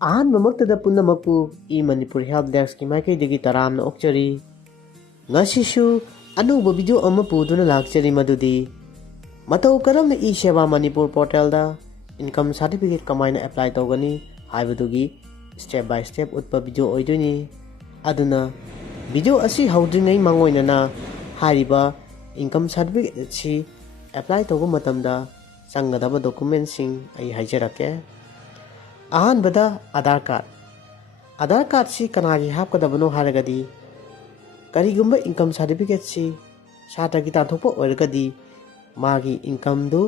ꯑꯍꯥꯟꯕꯃꯛꯇꯗ ꯄꯨꯝꯅꯃꯛꯄꯨ e-Manipur Help Desk ꯃꯥꯏꯀꯩꯗꯒꯤ ꯇꯔꯥꯝꯅ ꯑꯣꯛꯆꯔꯤ꯫ ꯉꯁꯤꯁꯨ ꯑꯅꯧꯕ ꯚꯤꯗꯤꯑꯣ ꯑꯃ ꯄꯨꯗꯨꯅ ꯂꯥꯛꯆꯔꯤ ꯃꯗꯨꯗꯤ ꯃꯇꯧ ꯀꯔꯝꯅ e-Seba Manipur Portalꯗ ꯏꯟꯀꯝ ꯁꯥꯔꯇꯤꯐꯤꯀꯦꯠ ꯀꯃꯥꯏꯅ ꯑꯦꯄ꯭ꯂꯥꯏ ꯇꯧꯒꯅꯤ ꯍꯥꯏꯕꯗꯨꯒꯤ ꯁ꯭ꯇꯦꯞ ꯕꯥꯏ ꯁ꯭ꯇꯦꯞ ꯎꯠꯄ ꯚꯤꯗꯤꯑꯣ ꯑꯣꯏꯗꯣꯏꯅꯤ꯫ ꯑꯗꯨꯅ ꯚꯤꯗꯤꯑꯣ ꯑꯁꯤ ꯍꯧꯗ꯭ꯔꯤꯉꯩ ꯃꯥꯡꯑꯣꯏꯅꯅ ꯍꯥꯏꯔꯤꯕ ꯏꯟꯀꯝ ꯁꯥꯔꯇꯤꯐꯤꯀꯦꯠ ꯑꯁꯤ ꯑꯦꯄ꯭ꯂꯥꯏ ꯇꯧꯕ ꯃꯇꯝꯗ ꯆꯪꯒꯗꯕ ꯗꯣꯀꯨꯃꯦꯟꯠꯁꯤꯡ ꯑꯩ ꯍꯥꯏꯖꯔꯛꯀꯦ꯫ ꯑꯍꯥꯟꯕꯗ आधार कार्ड सी कनागी हापकदबनो हारगदी करीगुंबा इनकम सर्टिफिकेट सी सातगी तांथोकपा ओइरगदी मागी इनकम दु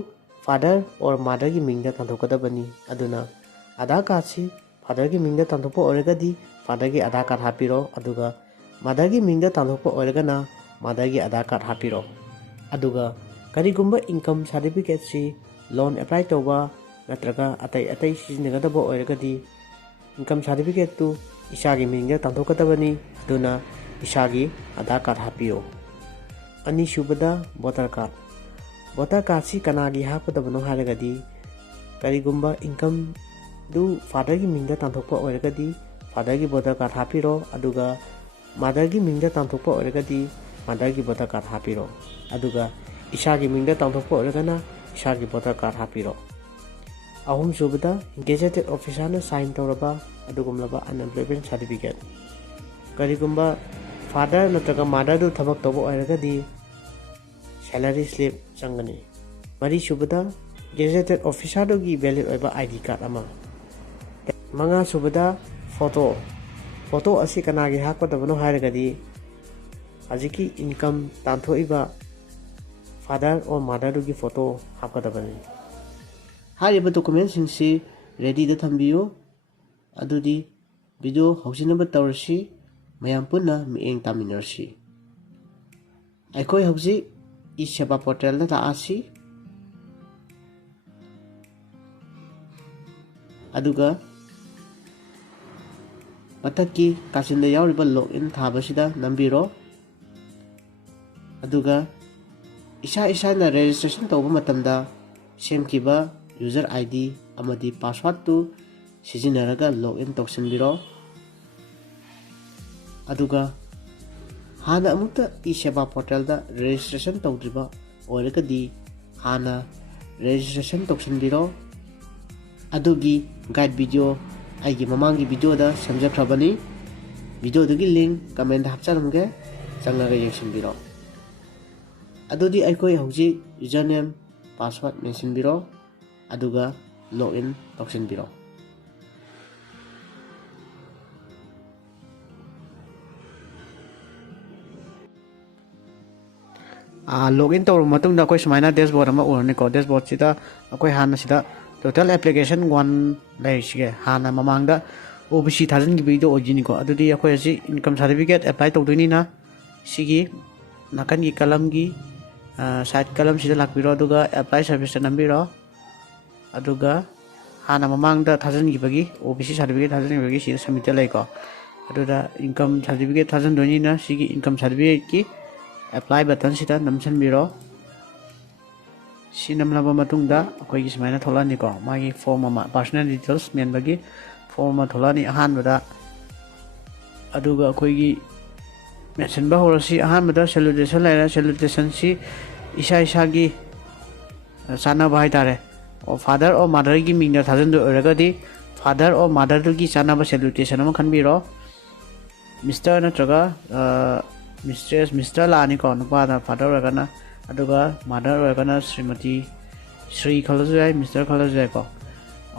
फादर और मदर की मिंगदा तांथोकदबनी अदुना आधार कार्ड सी फादर की मिंगदा तांथोकपा ओइरगदी फादर की आधार कार्ड हापिरो अदुगा मदर की मिंगदा तांथोकपा ओइरगना मदर की आधार कार्ड हापिरो अदुगा करीगुंबा इनकम सर्टिफिकेट सी लोन अप्लाई तौबा नत्रगा अतै अतै सिजनगदबा ओइरगदी इनकम सर्टिफिकेट तु इसागी मिंगदा तांथोकदबनी अदुना इसागी आधार कार्ड हापियो। अनीसुबदा वोटर कार्ड सी कनागी हापकदबनो हारगदी करीगुंबा इनकम दु फादर की मिंगदा तांथोकपा ओइरगदी फादर की वोटर कार्ड हापिरो अदुगा मदर की मिंगदा तांथोकपा ओइरगदी मदर की वोटर कार्ड हापिरो अदुगा इसागी मिंगदा तांथोकपा ओइरगना इसागी वोटर कार्ड हापिरो। अहम सुबदा गेजेटेड ऑफिसर ने साइन तौरबा अदुगुमलबा अनएम्प्लॉयमेंट सर्टिफिकेट करीगुंबा फादर नत्रगा मदर दु थबक तौबा ओइरगदी सैलरी स्लिप चंगनी। मरी सुबदा गेजेटेड ऑफिसर दुगी वैलिड ओइबा आईडी कार्ड अमा। मंगा सुबदा फोटो असी कनागी हापकदबनो हारगदी हजिकी इनकम तांथोइबा फादर और मदर दुगी फोटो हापकदबनी। हारिबा डॉक्यूमेंट सिंसी रेडी द थंबियो अदुदी वीडियो हौजिनबा तौरसी मयाम पुन्ना मिएंग तामिनरसी। अखोय हौजि e-Seba पोर्टल दा लाआसी अदुगा मथक्की कासिनदा यावरिबा लॉगिन थाबसिदा नंबिरो अदुगा इसा रजिस्ट्रेशन तौबा मतमदा सेमकिबा यूजर आईडी अमदी पासवर्ड तु सिजिनरगा लॉगिन तौसनबिरो अदुगा हाना अमुक्ता e-Seba पोर्टल दा रजिस्ट्रेशन तौद्रिबा ओइरगदी हाना रजिस्ट्रेशन तौसनबिरो अदुगी गाइड वीडियो आइगी ममांगी वीडियो दा समझख्रबनी वीडियो दुगी लिंक कमेंट हापचरमगे चंगलागा येंसिनबिरो अदुदी अखोय हौजि यूजर नेम पासवर्ड मेंशनबिरो अदुगा लॉगिन तौसनबिरो। लॉगिन तौर मतुंगदा कोई सुमाइना डैशबोर्ड अमा उरनेको डैशबोर्ड सिदा अकोय हाना सिदा टोटल एप्लीकेशन 1 लाइसिगे हाना ममांगदा ओबीसी थाजन की वीडियो ओजिनिको अदुदी अकोय असि इनकम सर्टिफिकेट अप्लाई तौदोइनिना सिगी नाकन की कलम की साइड कलम सिदा लाकबिरो अदुगा अप्लाई सर्विस नंबिरो अदुगा हाना ममांगदा थाजन की बगी ओबीसी सर्टिफिकेट थाजन की बगी सिदा सबमिट लाइको अदुदा इनकम सर्टिफिकेट थाजन दोइनिना सिगी इनकम सर्टिफिकेट की अप्लाई बटन सिदा नमसनबिरो सी नमलबा मतुंगदा अखोय की सुमाइना थोलानिको मागी फॉर्म अमा पर्सनल डिटेल्स मेनबगी फॉर्म अमा थोलानी अहानबदा अदुगा अखोय की मेंशन होरसी अहानबदा सैल्यूटेशन लाइरा सैल्यूटेशन सी इसा की चानबा हाइतारे और फादर और मदर की मिंगदा थाजन ओइरगदी फादर और मदर की चानबा सैल्यूटेशन अमा खनबिरो मिस्टर नत्रगा मिस्ट्रेस मिस्टर लानिको नुपादा फादर ओइरगना अदुगा मदर ओइरगना श्रीमती श्री खलजु जाय मिस्टर खलजु जाय को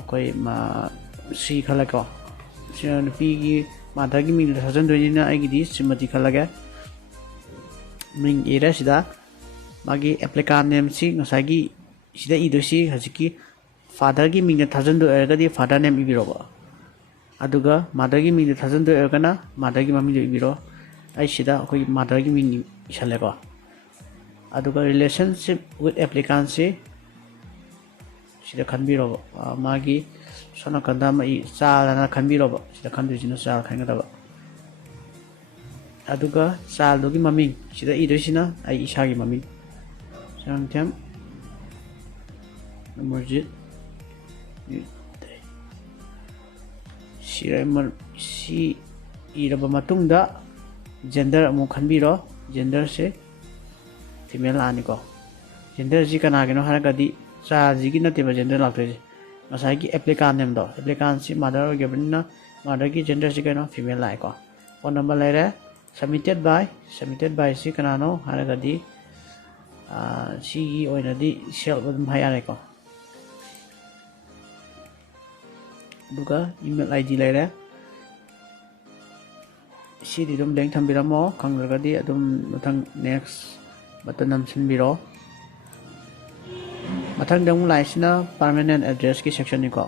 अखोय श्री खलको नुपी की मदर की मिंगदा थाजन दोइनिना आइगिदी श्रीमती खलगे मिंग एरा सिदा मागी एप्लीकेंट नेम सी ngसागी सिदा इदोसी हजिकी फादर की मिंगदा थाजन दो ओइरगदी फादर नेम इबिरोबा अदुगा मदर की मिंगदा थाजन दो ओइरगना मदर की ममी दो इबिरो आई सिदा अखोय मदर की मिंग इशलेको अदुगा रिलेशनशिप विथ एप्लीकेंट से सिदा खनबिरो मागी सोना कंदा मई चालना खनबिरो सिदा खनदुजिना चाल खनगदबा अदुगा चाल दोगी ममिंग सिदा इदोसिना आई इसागी ममिंग संथ्यम मस्जिद si iraba matungda gender amu khanbiro gender se female ani ko gender ji kana gino haragadi cha ji gi nate ba gender lakte masai gi applicant name do applicant si mother gebna mother gi gender si kana female lai ko phone number laire submitted by si kana no haragadi si gi oina di self badum hayare ko duga email id laire si di dum link thambiramo khangragadi adum mathang next button namsinbiro mathang dang laisina permanent address ki section ni ko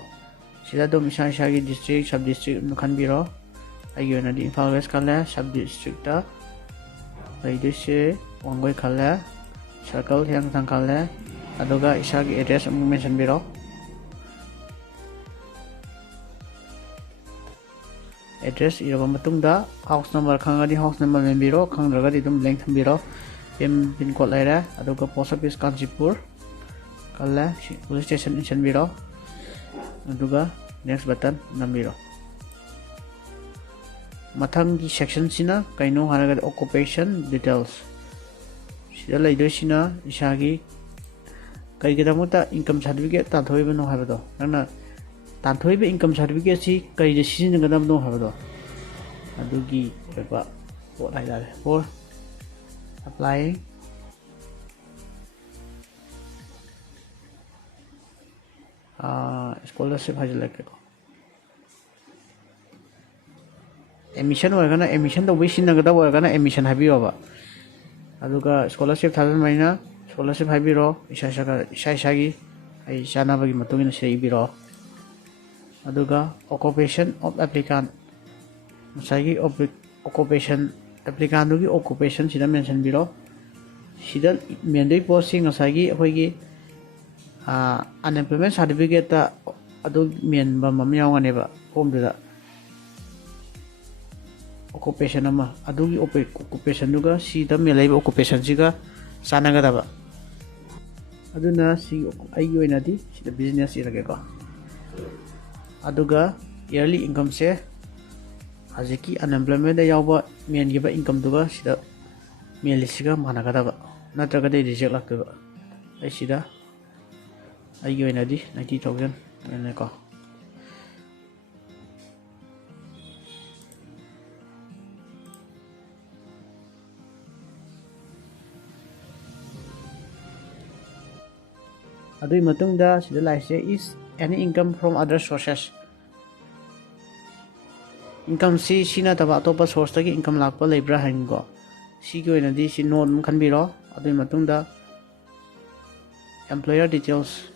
sida dum isa gi district sub district khanbiro ayo na di Imphal West khala sub district ta aidise wangoi khala circle yang thang khala aduga isa gi address amu mention biro address iraba matungda house number khangadi house number membiro khangragadi dum link thambiro pin code laira aduga post office Kanchipur kala police station insenbiro aduga next button nambiro mathang gi section sina kaino haraga occupation details sida laidoi sina isagi kai gidamuta income certificate ta thoibano habado nana tanthoi income certificate si kai je sizin gadam no habado adugi ba what like that for applying scholarship hajalake ko admission wargana admission to wish na gada wargana admission habiyo ba aduga scholarship thazan maina scholarship habiro isa gi ai chana bagi matungina sei biro aduga occupation of applicant masagi occupation applicant gi occupation sida mention biro sida mendoi posting masagi hoigi unemployment certificate ta adu men ba mamyaw ngane ba form da occupation ama adu gi occupation duga sida melai ba occupation siga sanaga da ba aduna si ai yoina di sida business irage ko aduga yearly income se haziki unemployment da yawba men giba income duga sida melisiga managa da ba natraga de reject lakta ba ai sida ai yoina di 90,000 ne ko adui matungda sida laise is any income from other sources income si sina taba topa source tagi income lakpa lebra hango si go ina di si note khanbiro adui matungda employer details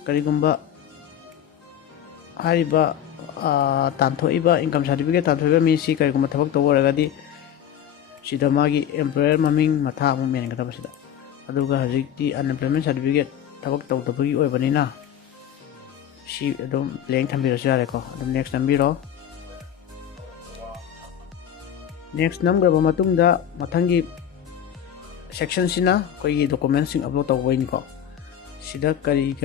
karigumba hariba tanthoiba income certificate tanthoiba mi si karigumba thabak toboragadi sida magi employer maming matha amu men gada basida aduga hajikti unemployment certificate tabak tawtabagi oibanina si adum blank thambiro jare ko adum next nambiro next namgraba matungda mathangi section sina koi documents sing upload tawbaini ko sida kari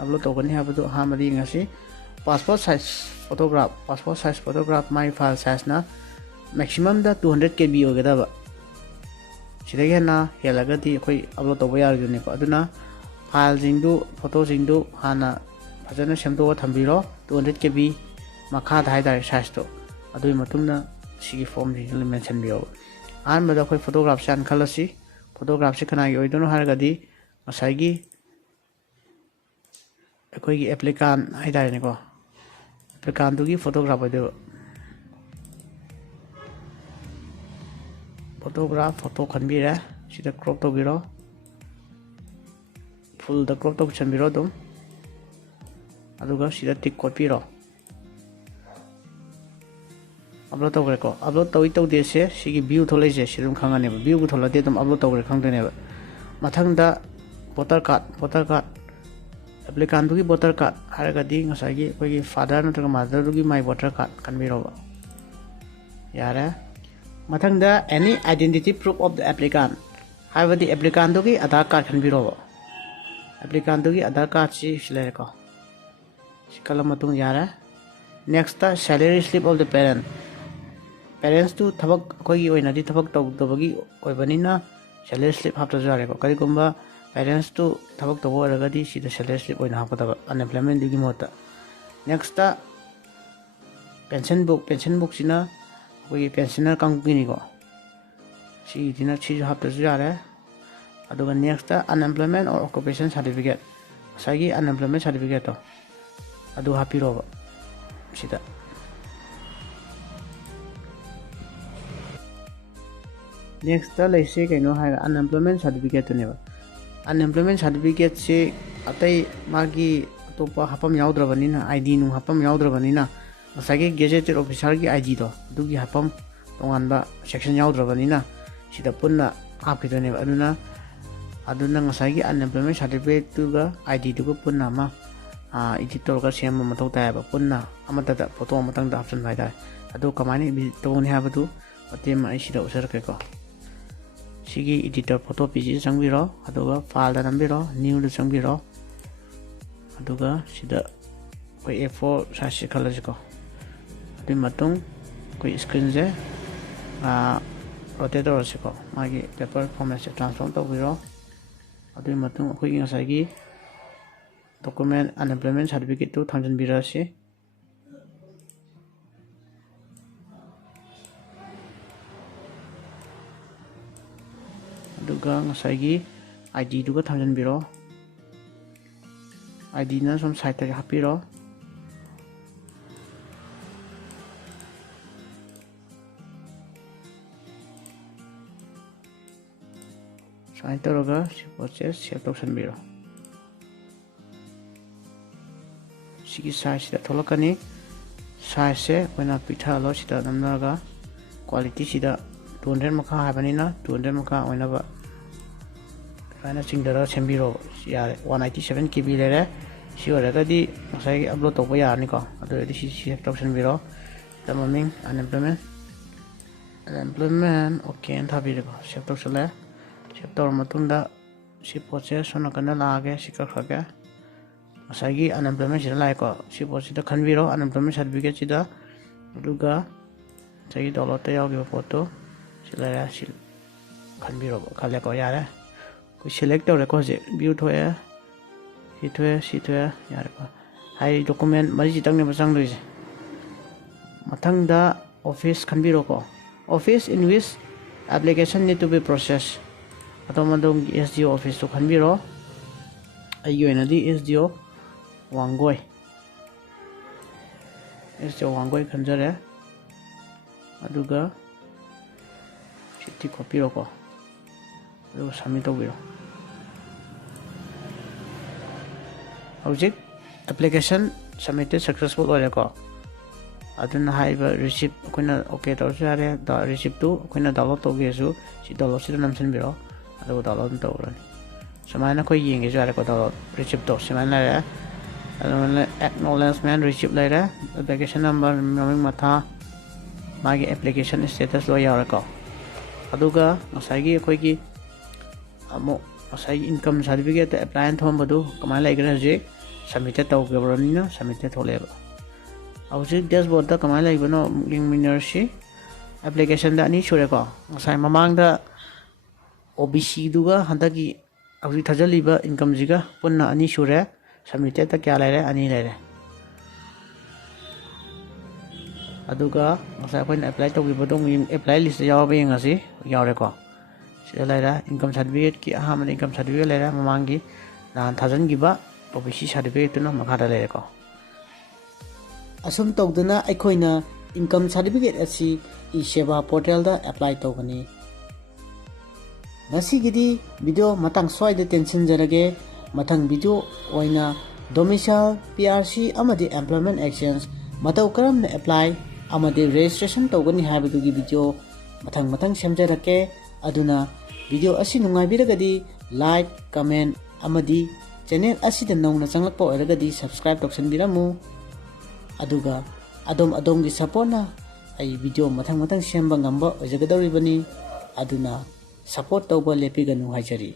upload tawgani habadu hamari ngasi passport size photograph my file size na maximum da 200 kb ogada ba sida gena helagati koi upload tawba yarjune ko aduna file jingdu photo jingdu hana fajana semdo thambiro 200 kb makha dai dai size to adui matungna sigi form ji mention biyo an mada koi photograph san khalasi photograph se khana gi oidono hargadi asai gi applicant ai dai ne ko applicant du gi photograph oido photograph photo khanbira sida crop to biro full the crop to chanbiro dum aduga sida tick copy ro upload tawre ko upload tawi tawde se sigi view tholai je sirum khangane ba view bu tholade dum upload tawre khangdene ba mathangda voter card applicant du gi voter card haraga di ngasagi koi father na mother du gi my voter card kanbiro ba yara mathangda any identity proof of the applicant habadi applicant du gi aadhaar card kanbiro ba applicant du gi aadhaar card si sile ko sikala matung yara Next ta salary slip of the parent. Parents tu thabak koi oina di thabak tau tabagi oibanina salary slip hapta jare ko kari kumba parents tu thabak tau oraga di sida salary slip oina hapta unemployment digi mota. Next ta pension book sina koi pensioner kang kini ko si dina chi hapta jare aduga next ta unemployment or occupation certificate sagi unemployment certificate to adu hapiro sida. Next ta laise kaino hai unemployment certificate to neba. Unemployment certificate se atai magi topa hapam yaudrabanina ID nu hapam yaudrabanina masagi gazetted officer gi ID do dugi hapam tonganba section yaudrabanina sida punna hapidone aduna ngasagi unemployment certificate tu ga ID tu ga punna ma editor ga sema matau ta ba punna amata da photo amatang da option bai da adu kamani bi to ni habadu atem ai sida usar ke ko sigi editor photo pg changbiro aduga file da nambiro new da changbiro aduga sida koi a4 size color ko adu matung koi screen je rotate or ko magi paper format se transform to biro adu matung koi ngasagi document unemployment certificate to thangjan bira se aduga ngasagi ID duga thangjan biro ID na som site ta hapiro site roga si process save option biro sigi size da tholakani size se koina pitha lo sida namnaga quality sida 200 makha habanina 200 makha oina ba kana singdara sembiro yare 197 kb lere si oraga di masai upload to ya ni ko adu di si option biro tamaming unemployment okay thabire ko save to sele save to matunda si process sona kana lage sikar khage masai unemployment sila lai ko si process da khanbiro unemployment certificate sida aduga sai download ta yagi photo sila sil khanbiro khale ko yare ko select to ko je view thoya si thoya yare ko hai document mari jitang ne basang loi mathang da office khanbiro ko office in which application need to be processed atomadong SDO office to khanbiro ayo enadi SDO wangoi khanjare aduga siti copy ko aduga submit to biro object application submitted successful ore ko aduna haiba receipt koina okay to jare da receipt tu koina download to gesu si download si namsen biro aduga download to ore samana ko yenge jare ko download receipt to samana acknowledgement receipt later application number naming matha magi application status lo yara ko aduga masagi koi ki amo masagi income certificate apply thom badu kamai lai gra je submitted to gabrani submitted thole ba awji dashboard da kamai lai bano link minershi application da ni sure ko masai mamang da OBC duga handagi awji thajali ba income jiga punna ani sure submitted ta kya lai re ani lai re aduga masa ko apply to gibodong apply list yaw ba yengasi yawre ko sida lai ra income certificate ki aham income certificate lai ra mamangi nan thajan giba OBC certificate na makha lai ko asum tawduna aikoina income certificate asi e-Seba portal da apply tawgani ngasi gidi video matang swai da tension jarage mathang video oina domicile PRC amadi employment actions matau karam na apply amadi registration tawgani habidugi video mathang semjarake aduna video asi nungai biragadi like comment amadi channel asi da nongna changlakpa oiragadi subscribe toksan biramu aduga adom gi support na ai video mathang semba ngamba ojagadoribani aduna support tawba lepiganu haijari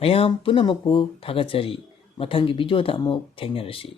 mayam punamakpu thagachari mathangi video da amuk thengnarasi